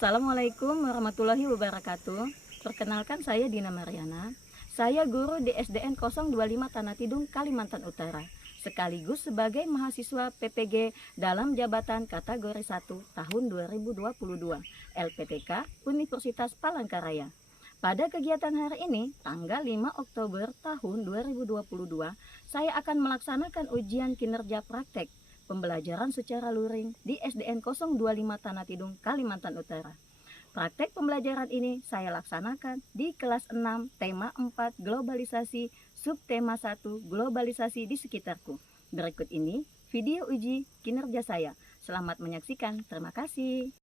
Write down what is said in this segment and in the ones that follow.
Assalamualaikum warahmatullahi wabarakatuh. Perkenalkan, saya Dina Mariana. Saya guru di SDN 025 Tanah Tidung, Kalimantan Utara, sekaligus sebagai mahasiswa PPG dalam jabatan kategori 1 tahun 2022 LPTK Universitas Palangkaraya. Pada kegiatan hari ini, tanggal 5 Oktober tahun 2022, saya akan melaksanakan ujian kinerja praktek pembelajaran secara luring di SDN 025 Tanah Tidung, Kalimantan Utara. Praktek pembelajaran ini saya laksanakan di kelas 6, tema 4, globalisasi, subtema 1, globalisasi di sekitarku. Berikut ini video uji kinerja saya. Selamat menyaksikan, terima kasih.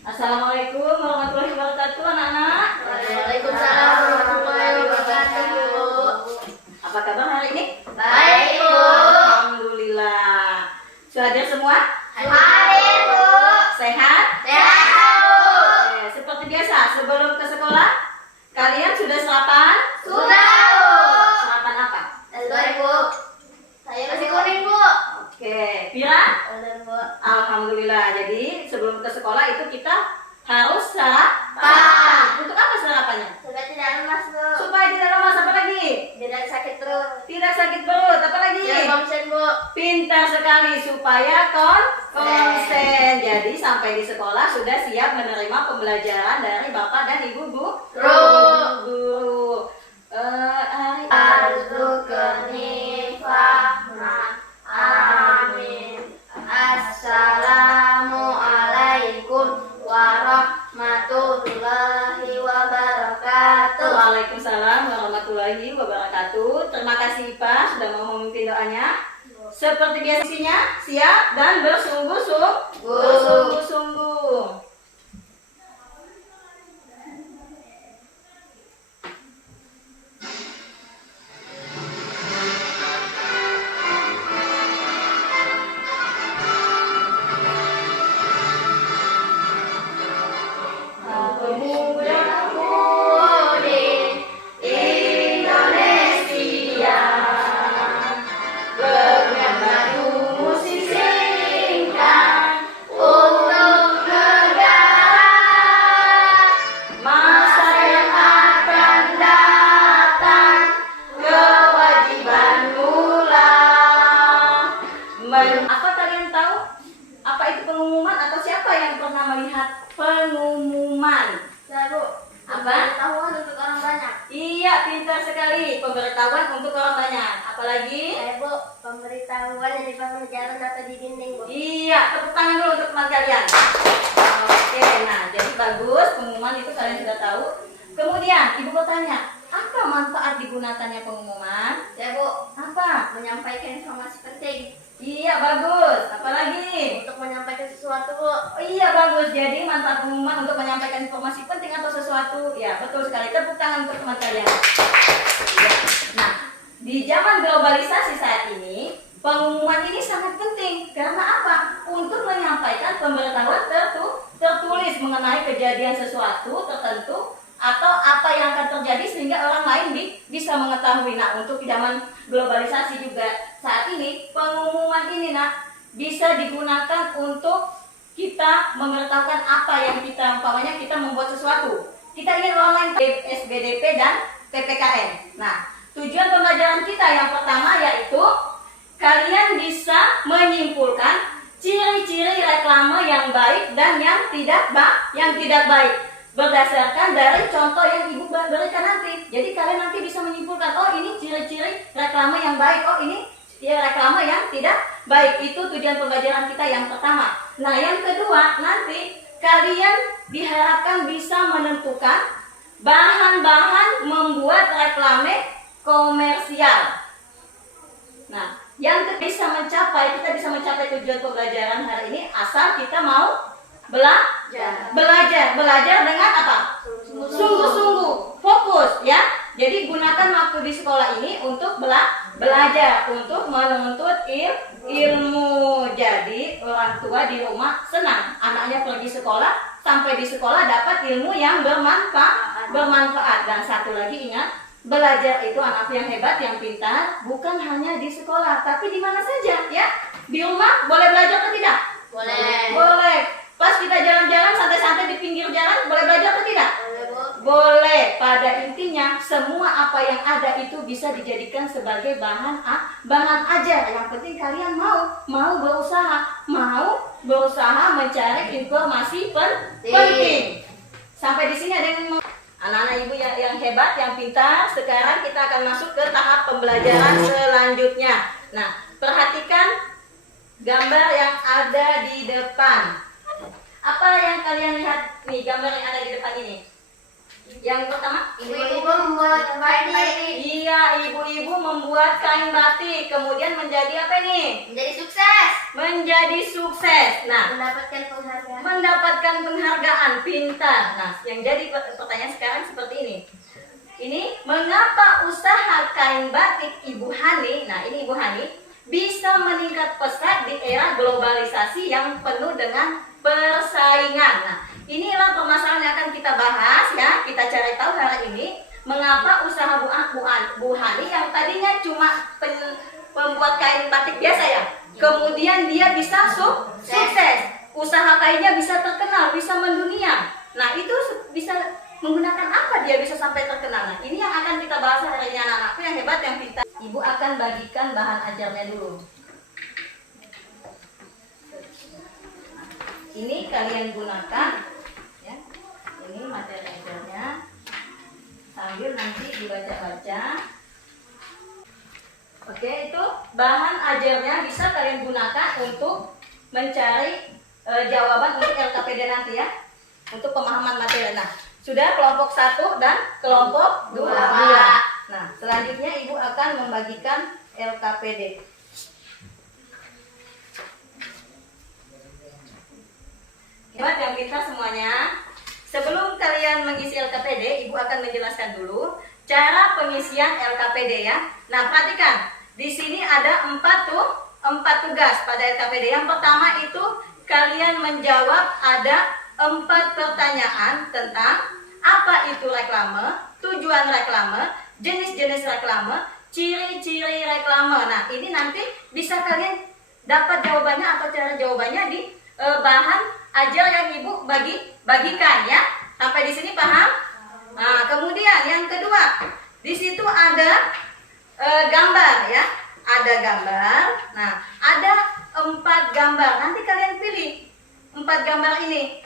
Assalamualaikum warahmatullahi wabarakatuh, anak-anak. Waalaikumsalam warahmatullahi wabarakatuh. Apa kabar hari ini? Baik, Bu. Alhamdulillah. Sudah hadir semua? Hadir, Bu. Sehat? Sehat, Bu. Seperti biasa, sebelum ke sekolah, kalian sudah sarapan? Sudah, Bu. Sarapan apa? Nasi goreng, Bu. Saya nasi kuning, Bu. Oke, Pira? Benar, Bu. Alhamdulillah. Jadi sebelum ke sekolah itu kita harus sarapan. Untuk apa sarapannya? Supaya tidak lemas, Bu. Supaya tidak lemas. Apa lagi? Tidak sakit perut. Tidak sakit perut. Apa lagi? Biar konsen, Bu. Pintar sekali, supaya konsen. Jadi sampai di sekolah sudah siap menerima pembelajaran dari Bapak dan Ibu guru. Arzuqni fahman. Amin. Assalamualaikum warahmatullahi wabarakatuh. Waalaikumsalam warahmatullahi wabarakatuh. Terima kasih Pak sudah mau memimpin doanya. Seperti biasanya, siap dan bersungguh-sungguh. Pemuda mudi Indonesia, berbatu musisingkan untuk negara. Masa yang akan datang, kewajiban mula. Apa kalian tahu? Apa itu pengumuman atau siapa yang pernah melihat pengumuman? Saya, Bu. Apa? Pengetahuan untuk orang banyak. Iya, pintar sekali. Pemberitahuan untuk orang banyak. Apalagi? Saya, Bu, pemberitahuan yang di papan jalan atau di dinding, Bu. Iya, tepuk tangan dulu untuk teman kalian. Oke, nah jadi bagus. Pengumuman itu kalian sudah tahu. Kemudian, Ibu mau tanya, apa manfaat digunakannya pengumuman? Saya, Bu, Apa? menyampaikan informasi penting. Iya, bagus. Apalagi? Untuk menyampaikan sesuatu, Bu. Oh iya, bagus. Jadi manfaat pengumuman untuk menyampaikan informasi penting atau sesuatu. Ya, betul sekali. Tepuk tangan untuk teman kalian. Ya. Nah, di zaman globalisasi saat ini, pengumuman ini sangat penting. Karena apa? Untuk menyampaikan pemberitahuan tertulis mengenai kejadian sesuatu tertentu atau apa yang akan terjadi sehingga orang lain bisa mengetahui. Nah, untuk zaman globalisasi juga saat ini, pengumuman ini bisa digunakan untuk kita memberitahukan apa yang kita, umpamanya kita membuat sesuatu. Kita ingin orang lain SBDP dan PPKN. Nah, tujuan pembelajaran kita yang pertama yaitu kalian bisa menyimpulkan ciri-ciri reklame yang baik dan yang tidak baik berdasarkan dari contoh yang Ibu berikan nanti. Jadi kalian nanti bisa menyimpulkan, oh ini ciri-ciri reklame yang baik, oh ini reklame yang tidak baik. Itu tujuan pembelajaran kita yang pertama. Nah, yang kedua, nanti kalian diharapkan bisa menentukan bahan-bahan membuat reklame komersial. Nah, yang kita bisa mencapai tujuan pembelajaran hari ini asal kita mau belajar dengan apa? Sungguh-sungguh, fokus ya. Jadi gunakan waktu di sekolah ini untuk belajar untuk menuntut ilmu. Jadi orang tua di rumah senang anaknya pergi sekolah, sampai di sekolah dapat ilmu yang bermanfaat. Dan satu lagi ingat, belajar itu anak yang hebat, yang pintar bukan hanya di sekolah, tapi di mana saja ya. Di rumah boleh belajar atau tidak? Boleh. Pas kita jalan-jalan santai-santai di pinggir jalan, boleh belajar atau tidak? Boleh. Pada intinya semua apa yang ada itu bisa dijadikan sebagai bahan ajar. Yang penting kalian mau berusaha mencari informasi penting. Sampai di sini ada yang mau? Anak-anak ibu yang hebat, yang pintar. Sekarang kita akan masuk ke tahap pembelajaran selanjutnya. Nah, perhatikan gambar yang ada di depan. Apa yang kalian lihat nih, gambar yang ada di depan ini? Yang pertama, Ibu-ibu membuat batik. Iya, ibu-ibu membuat kain batik. Kemudian menjadi apa ini? Menjadi sukses. Menjadi sukses. Nah, Mendapatkan penghargaan. pintar. Nah, yang jadi pertanyaan sekarang seperti ini. Ini mengapa usaha kain batik Ibu Hani, nah ini Ibu Hani, bisa meningkat pesat di era globalisasi yang penuh dengan persaingan. Nah, inilah permasalahan yang akan kita bahas ya. Kita cari tahu hari ini mengapa usaha Bu Hani yang tadinya cuma pembuat kain batik biasa ya, kemudian dia bisa sukses. Usaha kainnya bisa terkenal, bisa mendunia. Nah, itu bisa menggunakan apa dia bisa sampai terkenal? Nah, ini yang akan kita bahas hari ini anak-anakku yang hebat, yang pintar. Ibu akan bagikan bahan ajarnya dulu. Ini kalian gunakan ya. Ini materi ajarnya. Sambil nanti dibaca-baca. Oke, itu bahan ajarnya bisa kalian gunakan untuk mencari jawaban untuk LKPD nanti ya. Untuk pemahaman materi. Nah, sudah kelompok 1 dan kelompok 2. Nah, selanjutnya Ibu akan membagikan LKPD. Hebat yang pintar semuanya. Sebelum kalian mengisi LKPD, Ibu akan menjelaskan dulu cara pengisian LKPD ya. Nah, perhatikan. Di sini ada 4 tugas pada LKPD. Yang pertama itu kalian menjawab ada 4 pertanyaan tentang apa itu reklame, tujuan reklame, jenis-jenis reklame, ciri-ciri reklame. Nah, ini nanti bisa kalian dapat jawabannya atau cara jawabannya di bahan ajar yang Ibu bagikan ya. Sampai di sini paham? Nah, kemudian yang kedua, di situ ada gambar ya. Ada gambar. Nah, ada 4 gambar. Nanti kalian pilih 4 gambar ini.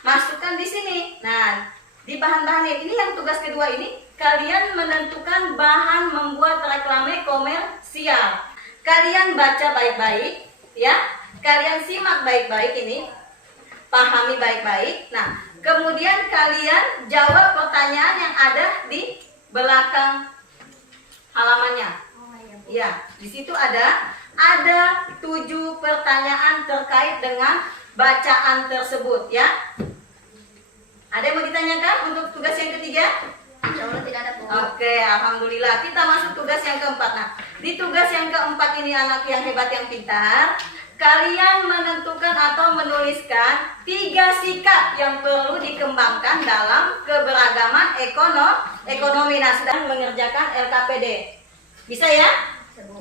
Masukkan di sini. Nah, di bahan-bahan ini yang tugas kedua ini kalian menentukan bahan membuat reklame komersial. Kalian baca baik-baik ya. Kalian simak baik-baik ini. Pahami baik-baik. Nah, kemudian kalian jawab pertanyaan yang ada di belakang halamannya. Ya, di situ ada 7 pertanyaan terkait dengan bacaan tersebut ya. Ada yang mau ditanyakan untuk tugas yang ketiga? Insyaallah tidak ada, Bu. Oke, alhamdulillah. Kita masuk tugas yang keempat. Nah, di tugas yang keempat ini anak yang hebat, yang pintar, kalian menentukan atau menuliskan 3 sikap yang perlu dikembangkan dalam keberagaman ekonomi. Nah, sedang mengerjakan LKPD. Bisa ya?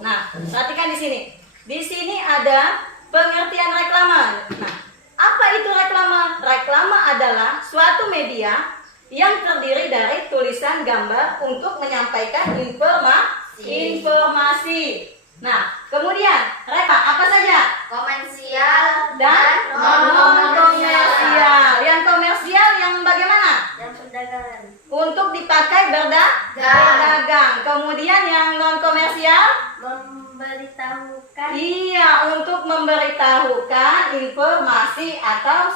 Nah, perhatikan di sini. Di sini ada pengertian reklame. Nah, apa itu reklame? Reklame adalah suatu media yang terdiri dari tulisan, gambar untuk menyampaikan informasi. Nah, kemudian reklame apa saja? Komersial Dan non-komersial. Yang komersial yang bagaimana? yang perdagangan. Untuk dipakai berdagang. Kemudian yang non-komersial? Memberitahukan. Iya, untuk memberitahukan informasi atau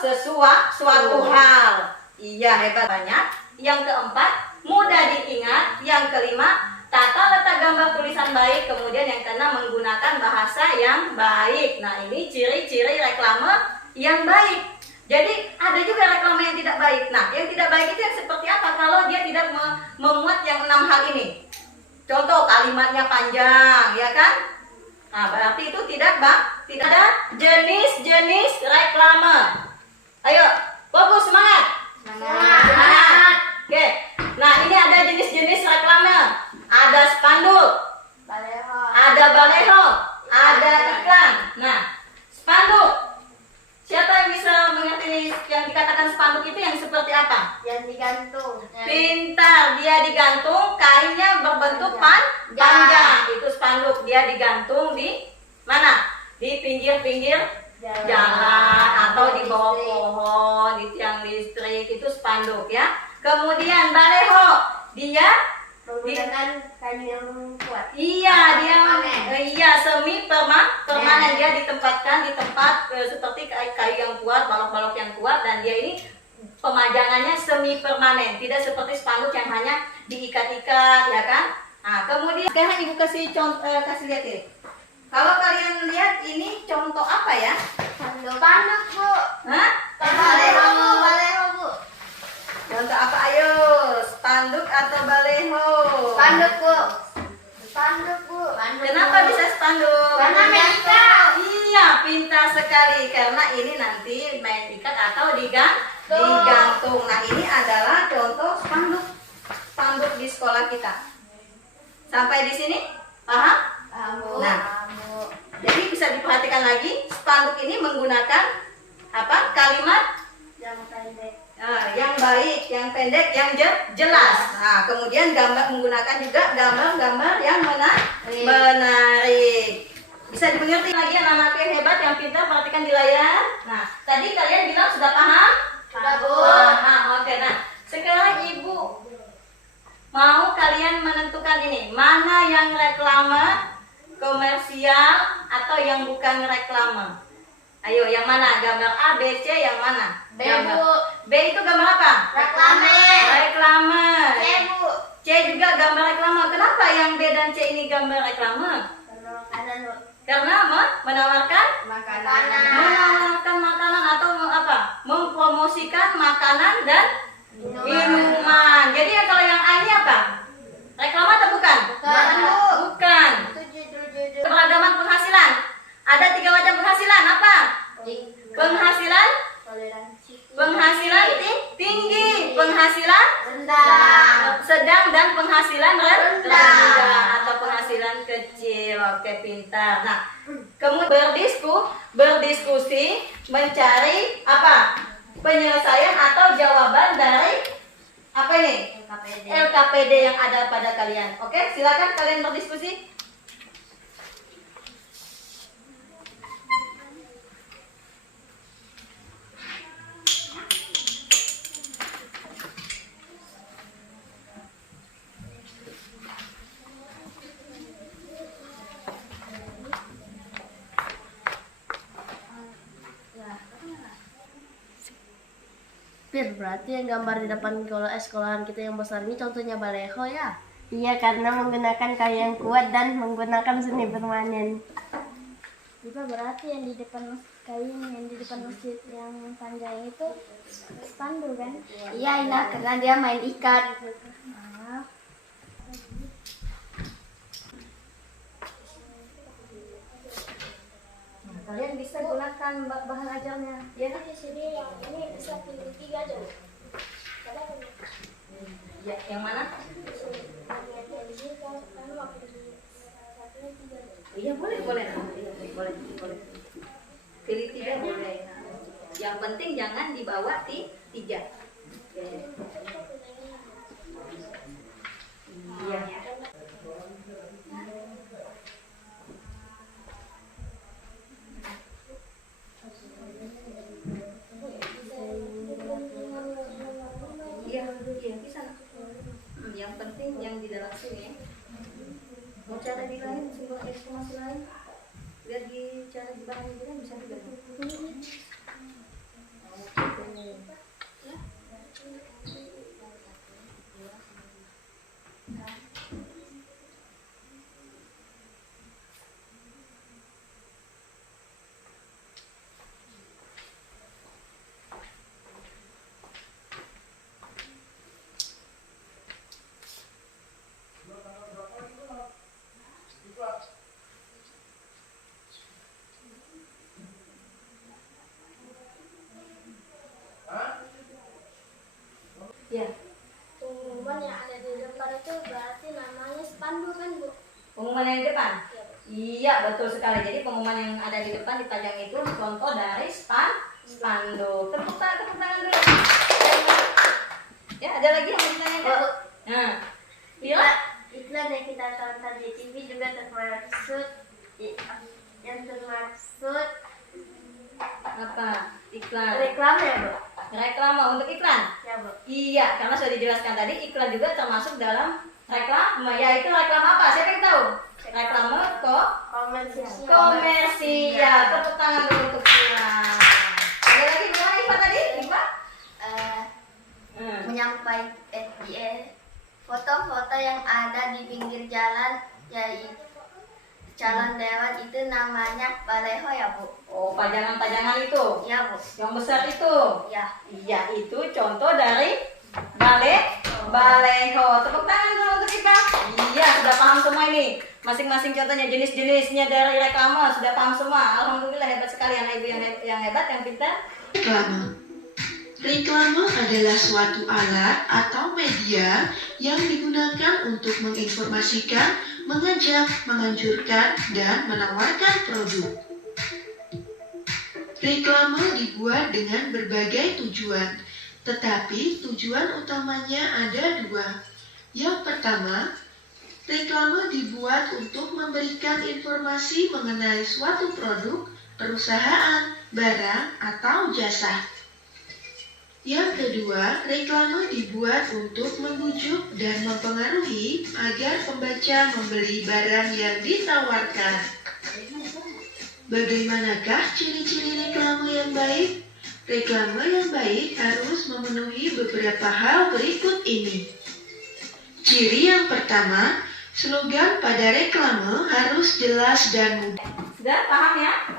suatu hal. Iya, hebat banyak. Yang keempat, mudah diingat. Yang kelima, tata letak gambar tulisan baik. Kemudian yang keenam, menggunakan bahasa yang baik. Nah, ini ciri-ciri reklame yang baik. Jadi ada juga reklame yang tidak baik. Nah, yang tidak baik itu yang seperti apa? Kalau dia tidak memuat yang 6 hal ini. Contoh kalimatnya panjang, ya kan? Nah, berarti itu tidak ada jenis-jenis reklame. Ayo, fokus, semangat. Semangat. Oke. Nah, ini ada jenis-jenis reklame. Ada spanduk, Baleho. ada baleho, ada iklan. Nah, spanduk. Siapa yang bisa mengerti yang dikatakan spanduk itu yang seperti apa? Yang digantung. Pintar, dia digantung, kainnya berbentuk panjang. Itu spanduk, dia digantung di mana? Di pinggir-pinggir jalan atau di bawah pohon, di tiang listrik, itu spanduk ya. Kemudian baleho, dia Menggunakan kayu yang kuat. iya dia Permanen. iya semi permanen, dia ditempatkan di tempat seperti kayu yang kuat, balok-balok yang kuat, dan dia ini pemajangannya semi permanen, tidak seperti spanduk yang hanya diikat-ikat, ya kan? Nah, kemudian sekarang ibu kasih contoh, kasih lihat ini. Kalau kalian lihat ini contoh apa ya? Spanduk, Bu. Hah? Baleho, Bu. Baleho, Bu. Contoh apa ayo? Spanduk atau baleho? Spanduk, Bu. Spanduk, Bu. Kenapa bisa spanduk? Karena mengikat. Iya, pintar sekali. Karena ini nanti main ikat atau digantung. Nah, ini adalah contoh spanduk di sekolah kita. Sampai di sini? Paham? Bu. Nah. Jadi bisa diperhatikan lagi, spanduk ini menggunakan apa? Kalimat Yang pendek. yang baik, yang pendek, yang jelas. Nah, kemudian menggunakan juga gambar-gambar yang menarik. Bisa dimengerti lagi anak-anak yang hebat, yang pintar, perhatikan di layar. Nah, tadi kalian bilang sudah paham? Sudah, Bu. Paham. Oke, nah sekarang ibu mau kalian menentukan ini, mana yang reklame komersial atau yang bukan reklame. Ayo, yang mana? Gambar A, B, C, yang mana? B, Gambar. Bu. B itu gambar apa? Reklame. Reklame. C, Bu. C juga gambar reklame. Kenapa yang B dan C ini gambar reklame? Karena makanan, Bu. Karena menawarkan menawarkan makanan atau apa? Mempromosikan makanan dan minuman. Jadi ya kalau yang A ini apa? Reklame atau bukan? Bukan, Bu. Bukan. Itu judul-judul. Keberagaman penghasilan. Ada 3 macam penghasilan. Apa? Penghasilan tinggi, penghasilan rendah, sedang, dan penghasilan rendah rendah atau penghasilan kecil. Oke, pintar. Nah, kemudian berdiskusi mencari apa? Penyelesaian atau jawaban dari apa ini? LKPD yang ada pada kalian. Oke, silakan kalian berdiskusi. Berarti yang gambar di depan sekolahan kita yang besar ini contohnya baleho ya? Iya, karena menggunakan kayu yang kuat dan menggunakan seni permanen. Juga berarti yang di depan yang di depan masjid yang panjang itu spanduk kan? Iya, karena dia main ikat. Ah, Kalian bisa gunakan bahan ajarnya, ya? di sini yang ini bisa pilih 3 aja. Ya, yang mana? Yang di sini kan waktu di satunya 3 aja. Iya, boleh. Boleh. Pilih 3 boleh. Yang penting jangan dibawa 3. Iya. Iya, bisa. Yang penting yang di dalam sini ya. Mau cara di lain, simbol eksklamasi lain. Lihat di cara di bahan juga bisa juga. Iya, betul sekali. Jadi pengumuman yang ada di depan dipajang itu contoh dari spanduk. Tepuk tangan dulu. Ya, ada lagi yang mau ditanyakan? Nah, Bila? Iklan yang kita tonton di TV juga termaksud yang termaksud Apa? Iklan. reklame ya, Bu? Reklame untuk iklan. Ya, Bu. Iya, karena sudah dijelaskan tadi iklan juga termasuk dalam reklame. Yaitu reklame apa? Siapa yang tahu? Reklame komersial. Tepuk tangan dulu untuk iklan. Ada lagi gimana Iva tadi? Iva? Menyampaikan foto-foto yang ada di pinggir jalan, yaitu calon dewan itu namanya baleho ya, Bu? Oh, pajangan-pajangan itu. Ya, Bu. Yang besar itu. Ya. Iya, itu contoh dari baleho. Tepuk tangan dulu untuk Iva. Iya, sudah paham semua ini. Masing-masing contohnya, jenis-jenisnya dari reklame sudah paham semua. Alhamdulillah, hebat sekali anak ibu yang hebat, yang pintar. Reklame. Reklame adalah suatu alat atau media yang digunakan untuk menginformasikan, mengajak, menganjurkan, dan menawarkan produk. Reklame dibuat dengan berbagai tujuan, tetapi tujuan utamanya ada dua. Yang pertama, reklame dibuat untuk memberikan informasi mengenai suatu produk, perusahaan, barang, atau jasa. Yang kedua, reklame dibuat untuk membujuk dan mempengaruhi agar pembaca membeli barang yang ditawarkan. Bagaimanakah ciri-ciri reklame yang baik? Reklame yang baik harus memenuhi beberapa hal berikut ini. Ciri yang pertama, slogan pada reklame harus jelas dan mudah. Sudah paham ya?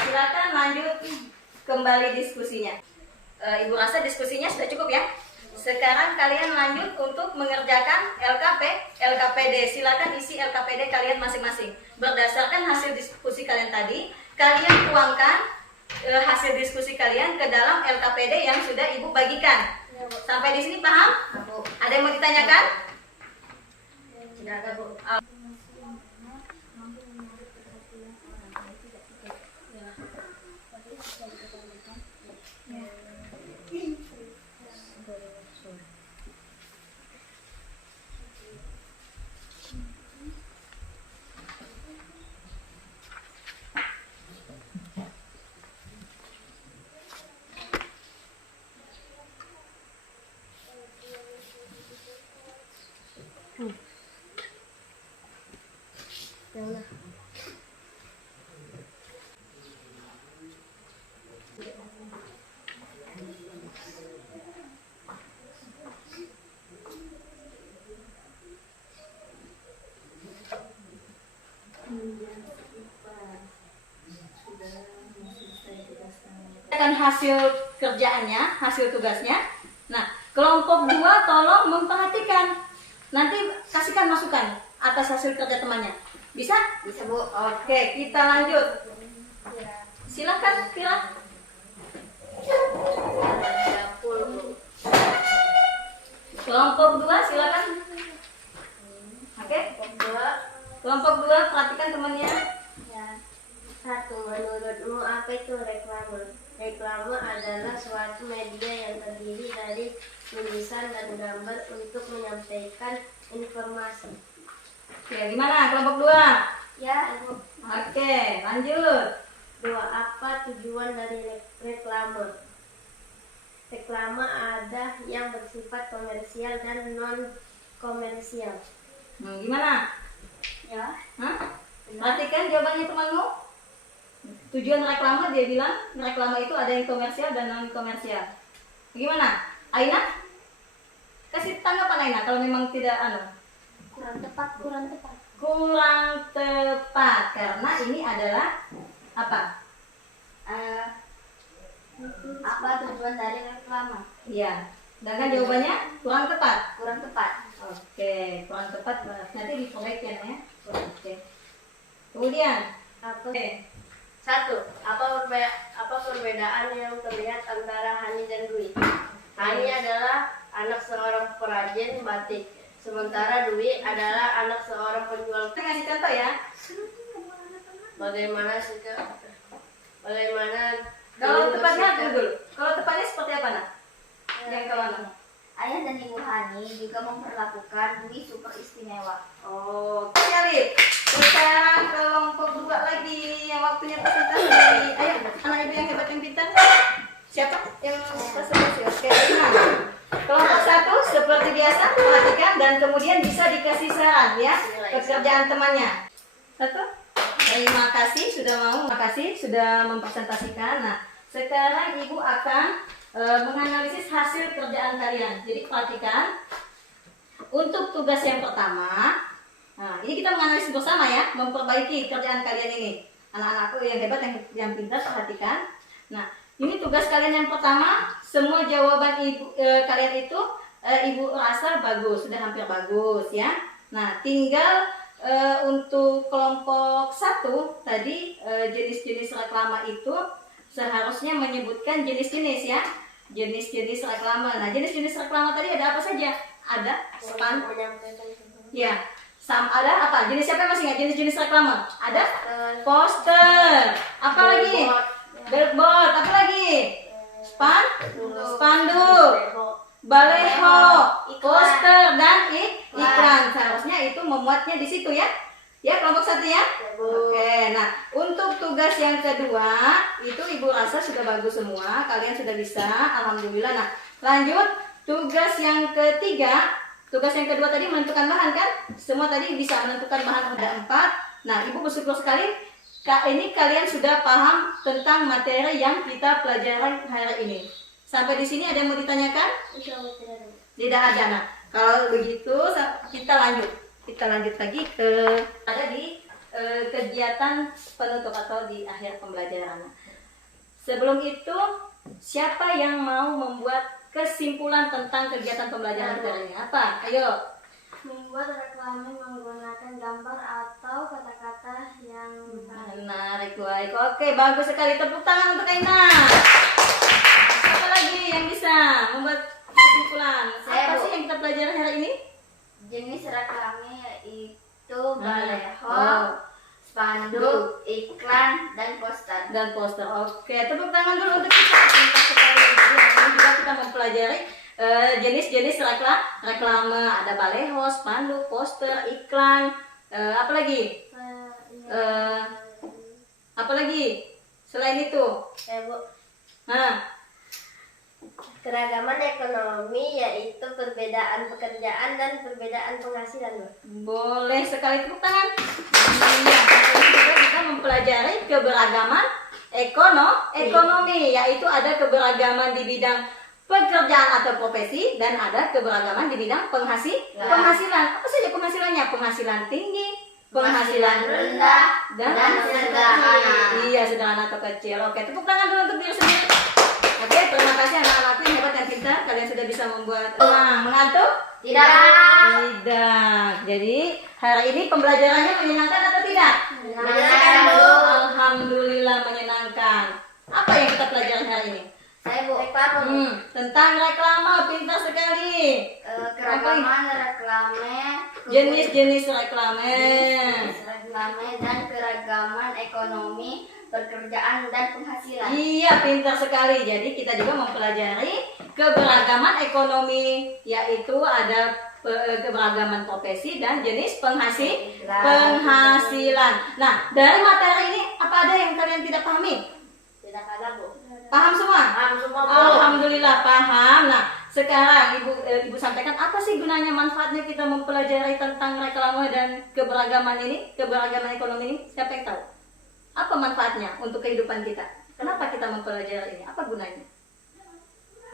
Silakan lanjut kembali diskusinya. Ibu rasa diskusinya sudah cukup ya. Sekarang kalian lanjut untuk mengerjakan LKPD. Silakan isi LKPD kalian masing-masing. Berdasarkan hasil diskusi kalian tadi, kalian tuangkan hasil diskusi kalian ke dalam LKPD yang sudah Ibu bagikan. Sampai di sini paham? Ada yang mau ditanyakan? Tidak ada, Bu. Akan hasil kerjaannya, hasil tugasnya. Nah, kelompok 2 tolong memperhatikan. Nanti kasihkan masukan atas hasil kerja temannya. Bisa? Bisa, Bu. Oke, kita lanjut. Silakan, Kira. Kelompok 2 silakan. Oke. Kelompok 2 perhatikan temannya. Ya. 1. Menurutmu apa itu reklame? Reklame adalah suatu media yang terdiri dari tulisan dan gambar untuk menyampaikan informasi. Oke, gimana kelompok 2? Ya, Ibu. Oke, lanjut. 2. Apa tujuan dari reklame? Reklame ada yang bersifat komersial dan non-komersial. Gimana? Ya. Hah? Perhatikan jawabannya temanmu. Tujuan reklame dia bilang reklame itu ada yang komersial dan non komersial. Gimana? Aina? Kasih tanggapan Aina kalau memang tidak Kurang tepat. kurang tepat karena ini adalah apa? Apa tujuan dari reklame? Iya. Sedangkan jawabannya kurang tepat. Kurang tepat. Oke, kurang tepat. Nanti diperbaiki ya. Oke. Kemudian, oke. 1. Apa perbedaan yang terlihat antara Hani dan Dwi? Hani adalah anak seorang perajin batik, sementara Dwi adalah anak seorang penjual. Kita kasih contoh ya. Bagaimana Kalau tepatnya dulu. Kalau tepatnya seperti apa nak? Yang kawan. Ayah dan Ibu Hani juga memperlakukan Dwi super istimewa. Oh, sekali. Sekarang kelompok 2 lagi yang waktunya presentasi. Ayo, anak ibu yang hebat yang pintar. Siapa yang presentasi? Oke, nah. Kelompok 1 seperti biasa perhatikan dan kemudian bisa dikasih saran ya pekerjaan temannya. 1. Terima kasih sudah mau, makasih sudah mempresentasikan. Nah, sekarang ibu akan menganalisis hasil kerjaan kalian. Jadi perhatikan untuk tugas yang pertama. Nah, ini kita menganalisis bersama ya, memperbaiki kerjaan kalian ini. Anak-anakku yang hebat, yang pintar, perhatikan. Nah, ini tugas kalian yang pertama. Semua jawaban kalian itu ibu rasa bagus, sudah hampir bagus ya. Nah, tinggal untuk kelompok 1 tadi jenis-jenis reklama itu seharusnya menyebutkan jenis-jenis ya. Jenis-jenis reklama. Nah, jenis-jenis reklama tadi ada apa saja? Ada spam. Ya. Ada apa? Jenis siapa yang masih ingat jenis-jenis reklama? Ada poster. Apa lagi? Billboard. Apa lagi? Spanduk. Baleho, poster dan iklan. Seharusnya itu memuatnya di situ ya. Ya, kelompok 1 ya. Oke, nah untuk tugas yang kedua itu ibu rasa sudah bagus semua. Kalian sudah bisa, alhamdulillah. Nah, lanjut tugas yang ketiga. Tugas yang kedua tadi menentukan bahan kan? Semua tadi bisa menentukan bahan, ada 4. Nah, ibu bersyukur sekali. Ini kalian sudah paham tentang materi yang kita pelajari hari ini. Sampai di sini ada yang mau ditanyakan? Tidak ada. Nah, kalau begitu kita lanjut. Kita lanjut lagi ke ada di kegiatan penutup atau di akhir pembelajaran. Sebelum itu, siapa yang mau membuat kesimpulan tentang kegiatan pembelajaran hari ini? Apa? Ayo. Membuat reklame menggunakan gambar atau kata-kata yang Menarik, baik. Oke, bagus sekali. Tepuk tangan untuk Aina. Apa lagi yang bisa membuat kesimpulan? Apa sih yang kita pelajari hari ini? jenis reklame yaitu baleho, spanduk, iklan, dan poster. Oke, tepuk tangan dulu untuk kita. Pintar sekali. Jadi hari ini juga kita mempelajari jenis-jenis reklame. Ada baleho, spanduk, poster, iklan. Apa lagi? Apa lagi? Selain itu? Bu. Nah, Keragaman ekonomi yaitu perbedaan pekerjaan dan perbedaan penghasilan, Bu. boleh sekali tepuk tangan. Iya, juga kita mempelajari keberagaman ekonomi, yaitu ada keberagaman di bidang pekerjaan atau profesi dan ada keberagaman di bidang penghasilan. Apa saja penghasilannya? Penghasilan tinggi, penghasilan rendah, dan sederhana. Iya, sederhana atau kecil. Oke, tepuk tangan dulu untuk diri sendiri. Oke, terima kasih anak-anakku yang hebat dan pintar. Kalian sudah bisa membuat mengantuk? Tidak. Tidak. Jadi hari ini pembelajarannya menyenangkan atau tidak? Menyenangkan, Bu. Alhamdulillah menyenangkan. Apa yang kita pelajari hari ini? Saya Bu reklame. Tentang reklame, pintar sekali. Keragaman reklame, Jenis-jenis reklame. reklame dan keragaman ekonomi, pekerjaan dan penghasilan. Iya, pintar sekali. Jadi kita juga mempelajari keberagaman ekonomi, yaitu ada keberagaman profesi dan jenis penghasilan. Nah, dari materi ini apa ada yang kalian tidak pahami? Tidak ada, Bu. Paham semua? Paham semua, Bu. Alhamdulillah paham. Nah, sekarang ibu sampaikan apa sih gunanya, manfaatnya kita mempelajari tentang reklame dan keberagaman ini, keberagaman ekonomi ini? Siapa yang tahu? Apa manfaatnya untuk kehidupan kita? Kenapa kita mempelajari ini? Apa gunanya?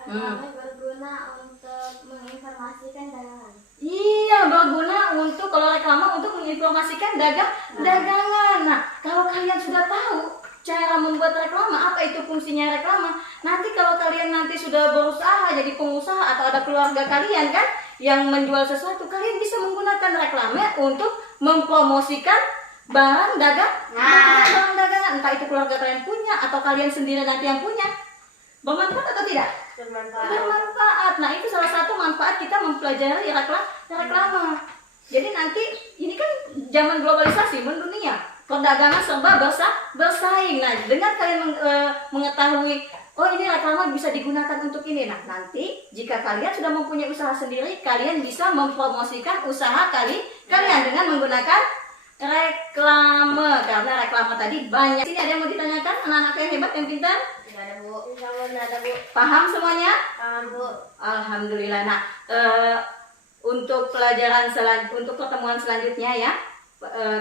Reklame berguna untuk menginformasikan dagangan. Iya, berguna untuk, kalau reklame untuk menginformasikan dagangan. Nah, kalau kalian sudah tahu cara membuat reklame, apa itu fungsinya reklame, nanti kalau kalian nanti sudah berusaha jadi pengusaha atau ada keluarga kalian kan yang menjual sesuatu, kalian bisa menggunakan reklame untuk mempromosikan barang dagangan, entah itu keluarga kalian punya atau kalian sendiri nanti yang punya. Bermanfaat atau tidak? Bermanfaat. Nah, itu salah satu manfaat kita mempelajari reklame. Jadi nanti ini kan zaman globalisasi mendunia. perdagangan serba bersaing. Nah, dengan kalian mengetahui, oh ini reklama bisa digunakan untuk ini. Nah, nanti jika kalian sudah mempunyai usaha sendiri, kalian bisa mempromosikan usaha kalian dengan menggunakan reklame. Karena reklame tadi banyak. Sini ada yang mau ditanyakan? Anak-anak yang hebat, yang pintar? Tidak ada, Bu. Insya Allah tidak ada, Bu. Paham semuanya? Paham, Bu. Alhamdulillah. Nah, untuk untuk pertemuan selanjutnya ya,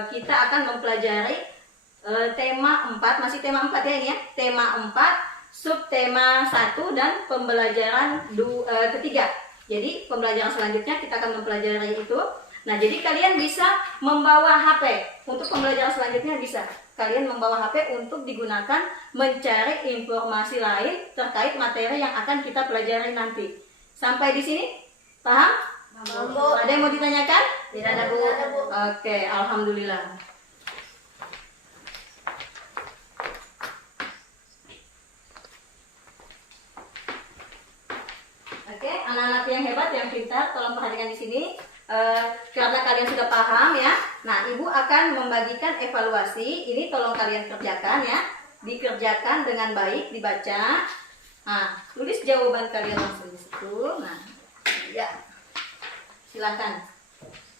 kita akan mempelajari tema 4, masih tema 4 ya ini ya. Tema 4, subtema 1 dan pembelajaran ketiga. Jadi pembelajaran selanjutnya kita akan mempelajari itu. Nah, jadi kalian bisa membawa HP. Untuk pembelajaran selanjutnya bisa kalian membawa HP untuk digunakan mencari informasi lain terkait materi yang akan kita pelajari nanti. Sampai di sini? Paham? Paham, Bu. Ada yang mau ditanyakan? Tidak ada, Bu. Tidak ada, Bu. Oke, alhamdulillah. Oke, anak-anak yang hebat, yang pintar, tolong perhatikan di sini. Karena kalian sudah paham ya. Nah, Ibu akan membagikan evaluasi. Ini tolong kalian kerjakan ya. Dikerjakan dengan baik, dibaca. Nah, tulis jawaban kalian langsung di situ. Nah, ya.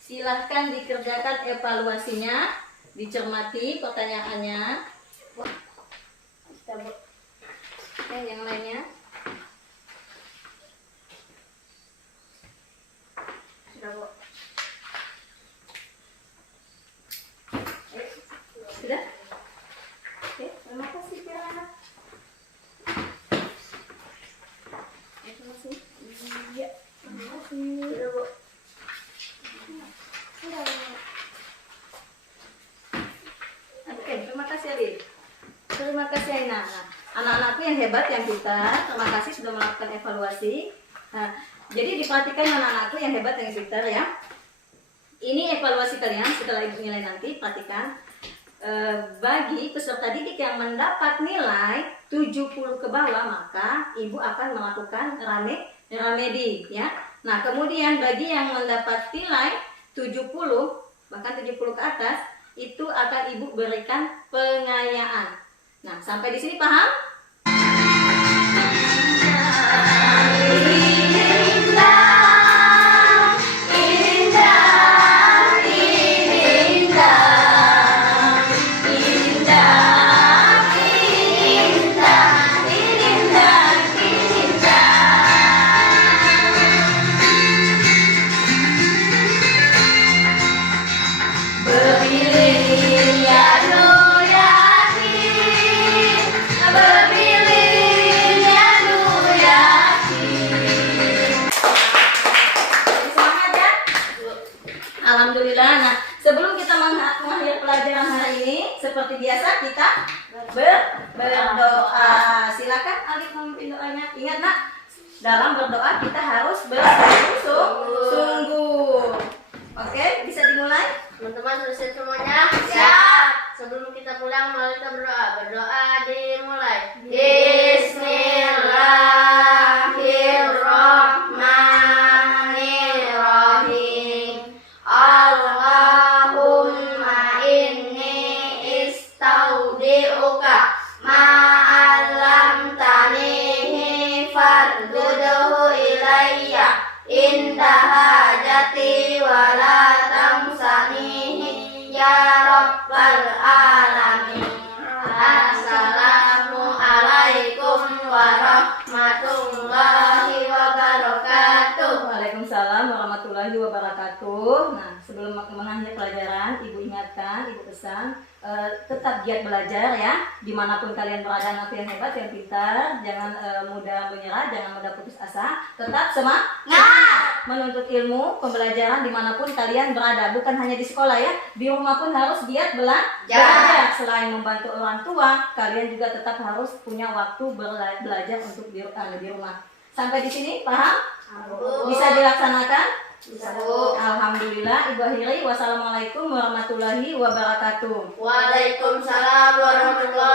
Silahkan dikerjakan evaluasinya, dicermati pertanyaannya. Oke, yang lainnya. Sudah, Bu. Sudah? Oke, terima kasih Kirana. Terima kasih. Iya, terima kasih. Sudah, Bu. Oke, terima kasih Alif. Terima kasih Aina. Nah, anak-anakku yang hebat, yang pintar, terima kasih sudah melakukan evaluasi. Nah, jadi diperhatikan anak-anakku yang hebat, yang pintar ya. Ini evaluasi kalian setelah Ibu nilai nanti, perhatikan. Bagi peserta didik yang mendapat nilai 70 ke bawah, maka Ibu akan melakukan remedi ya. Nah, kemudian bagi yang mendapat nilai 70, bahkan 70 ke atas, itu akan Ibu berikan pengayaan. Nah, sampai di sini paham? Alhamdulillah. Nah, sebelum kita mengakhiri pelajaran hari ini, seperti biasa kita berdoa. Silakan Alif memimpin doanya. Ingat nak, dalam berdoa kita harus bersungguh-sungguh. Oke, bisa dimulai? Teman-teman sudah siap semuanya? Siap. Sebelum kita pulang, mari kita berdoa. Berdoa dimulai. Bismillahirrahmanirrahim. Allahumma inni istaudi'uka ma'allamtanihi fardudhu ilayya inda hajati wa la tamsanihi ya rabbal alamin. Assalamualaikum warahmatullahi wabarakatuh. Waalaikumsalam warahmatullahi wabarakatuh. Nah, sebelum mengakhiri pelajaran, Ibu ingatkan, Ibu pesan, tetap giat belajar ya. Dimanapun kalian berada, anak yang hebat, yang pintar, jangan mudah menyerah, jangan mudah putus asa. Tetap semangat menuntut ilmu, pembelajaran dimanapun kalian berada. Bukan hanya di sekolah ya, di rumah pun harus giat belajar. Selain membantu orang tua, kalian juga tetap harus punya waktu belajar untuk di rumah. Sampai di sini paham? Bisa dilaksanakan? Bisa, Bu. Alhamdulillah. Ibu akhiri. Wassalamualaikum warahmatullahi wabarakatuh. Waalaikumsalam warahmatullahi